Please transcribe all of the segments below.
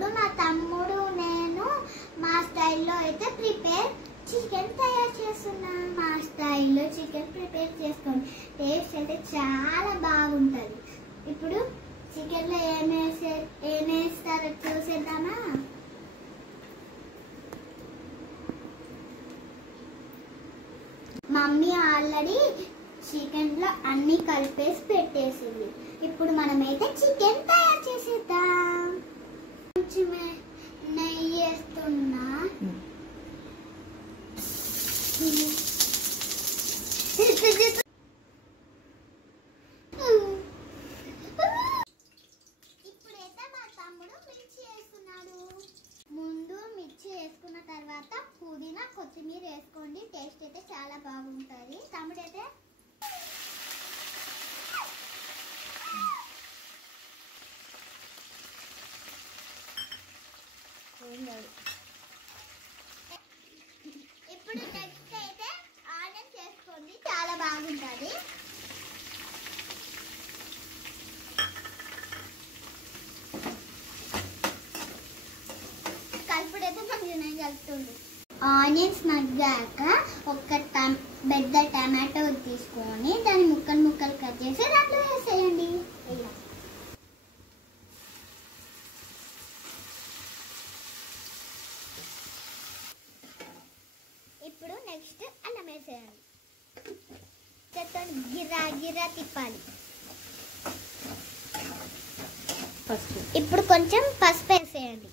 ఇప్పుడు మా తమ్ముడు నేను మా స్టైల్లో అయితే చికెన్ తయారు చేస్తున్నా. మా స్టైల్లో చికెన్ ప్రిపేర్ చేసుకోండి. టేస్ట్ అయితే చాలా బాగుంటుంది. ఇప్పుడు చికెన్లో ఏమేస్తారో చూసేద్దామా? మమ్మీ ఆల్రెడీ చికెన్లో అన్ని కలిపేసి పెట్టేసింది. ఇప్పుడు మనమైతే చికెన్ తయారు చేసేద్దాం. కొంచెమే నెయ్యి వేస్తున్నా. ఇప్పుడైతే మా తమ్ముడు మిర్చి వేస్తున్నాడు. ముందు మిర్చి వేసుకున్న తర్వాత పుదీనా కొత్తిమీర వేసుకోండి. టేస్ట్ అయితే చాలా బాగుంటుంది. తమ్ముడైతే ఇప్పుడు నెక్స్ట్ అయితే ఆనియన్ చేసుకోండి. చాలా బాగుంటుంది. కలుపుడైతే మంచిగా కలుపుతుంది. ఆనియన్స్ మగ్గాక ఒక పెద్ద టమాటో తీసుకొని దాన్ని ముక్కలు కట్ చేసి దాంట్లో వేసేయండి. ఇప్పుడు నెక్స్ట్ అల్లం వేసేయండి. గిర్రా గిర్రా తిప్పాలి. ఇప్పుడు కొంచెం పసుపు వేసేయండి.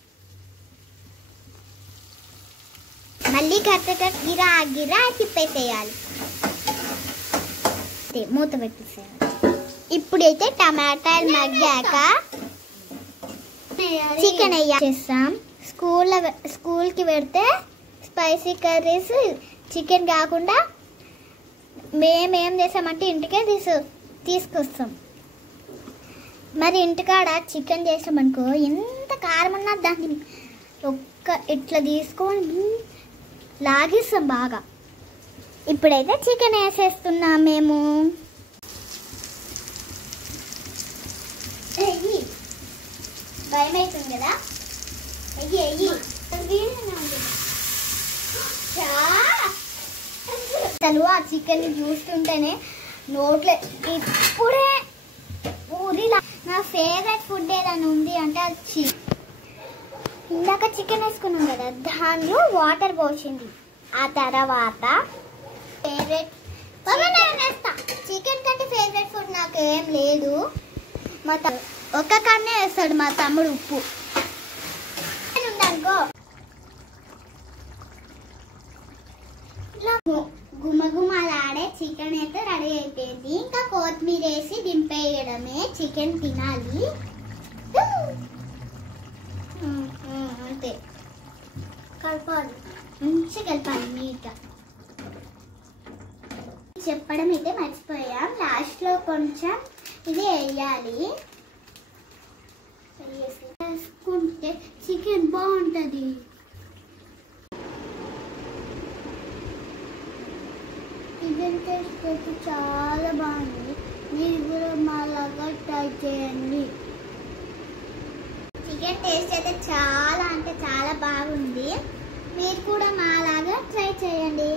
మళ్ళీ గిరా గిరా తిప్పేసేయాలి. మూత పెట్టేసేయాలి. ఇప్పుడైతే టమాటాలు మగ్గాక చికెన్ వేసేస్తాం. స్కూల్కి పెడితే స్పైసీ కర్రీస్ చికెన్ కాకుండా మేమేం చేసామంటే ఇంటికే తీసుకొస్తాం. మరి ఇంటికాడ చికెన్ చేసామనుకో ఎంత కారం ఉన్నా దాన్ని ఇట్లా తీసుకొని లాగిస్తాం బాగా. ఇప్పుడైతే చికెన్ వేసేస్తున్నాం మేము. భయం అవుతుంది కదా. అసలు ఆ చికెన్ చూస్తుంటేనే నోట్లే ఇప్పుడే ఊరిలా. నా ఫేవరెట్ ఫుడ్ ఏదైనా ఉంది అంటే అది ఇందాక చికెన్ వేసుకున్నాం కదా, దానిలో వాటర్ పోసింది. ఆ తర్వాత ఫేవరెట్ చికెన్ కంటే ఫేవరెట్ ఫుడ్ నాకు ఏం లేదు. ఒక కన్నే వేస్తాడు మా తమ్ముడు ఉప్పు. ఉందనుకో ఇలా గుమగుమలాడే చికెన్ అయితే రెడీ అయిపోయింది. ఇంకా కొత్తిమీర వేసి దింపేయడమే. చికెన్ తినాలి అంతే. కలపాలి, మంచిగా కలపాలి నీట్గా. చెప్పడం అయితే మర్చిపోయాం. లాస్ట్లో కొంచెం ఇది వేయాలి. వేసుకుంటే చికెన్ బాగుంటుంది. చికెన్ టేస్ట్ అయితే చాలా బాగుంది. మీరు కూడా మాలాగా ట్రై చేయండి. చికెన్ టేస్ట్ అయితే చాలా అంటే చాలా బాగుంది. మీరు కూడా మాలాగా ట్రై చేయండి.